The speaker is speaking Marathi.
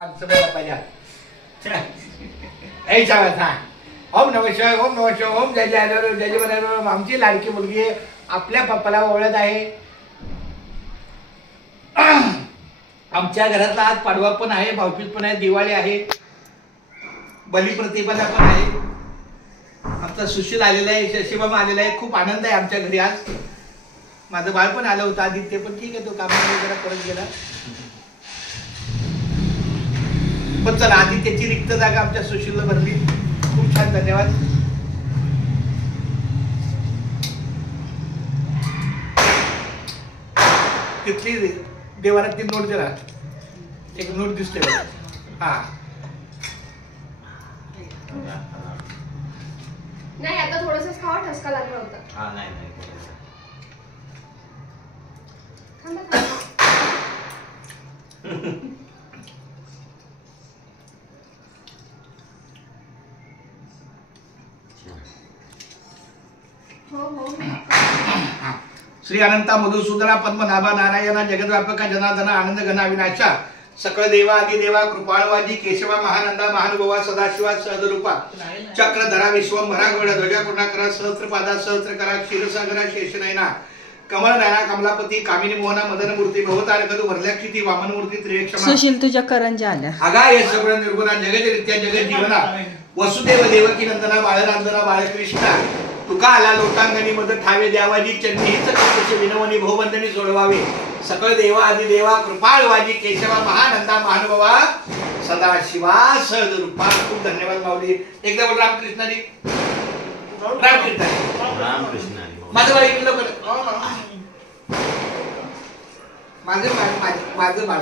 ओम नमः शिवाय, ओम नमः शिवाय, ओम जय जय जय जय जय। आमची लाडकी मुलगी आपल्या पप्पाला ओळखत आहे. आमच्या घरातला आज पाडवा पण आहे, भाऊबीज पण आहे, दिवाळी आहे, बलिप्रतिपदा पण आहे. आमचा सुशील आलेला आहे, शशीबाबा आलेला आहे. खूप आनंद आहे आमच्या घरी आज. माझं बाळ पण आलं होतं आदित्य, पण ठीक आहे, तो कामाला जरा परत गेला. पण चला, आदित्यची रिक्त जागा आमच्या सुशीलला भरली. खूप छान, धन्यवाद. तिथली देवारातली नोट जरा एक नोट दिसते. हा नाही, आता थोडंसं खावा, ठसका लागला होता. हा नाही नाही थांबा थांबा. हो हो. श्री अनंता मधुसूदना पद्मनाभा नारायणा जगद्व्यापका जनार्दना आनंद घना विनाशा सकळ देवा आदिदेवा कृपाळवाजी केशवा महानंदा महानुभवा सदाशिवा सहजरूपा चक्रधरा विश्वंभरा गौड ध्वजा पूर्णाकरा सहस्त्रपादा सहस्त्रकरा क्षीरसागरा शेषनयना कमलनयना कमलापती कामिनी मोहना मदन मूर्ती भवतारकदू वरल्याक्षिती वामन मूर्ती त्रिक्षमा सुशील तुझ्या करंजा आल्या. अगा हे सगळं निर्गुणा जगजरित्या जगत जीवना वसुदेव देवकी नंदना बाळरांजना बाळकृष्णा तुका आला लोटांगणी मद ठावे द्यावाजी चंदीच कसे विनवणी भवबंधनी सोडवावे सकळ देवा आदिदेवा कृपाळवाजी केशवा महानंदा महानुभवा सदाशिवा सहजरूपा. खूप धन्यवाद माऊली. एकदा बोल रामकृष्णारी. रामकृष्ण. माझं बाळ इकडलं माझं बाळ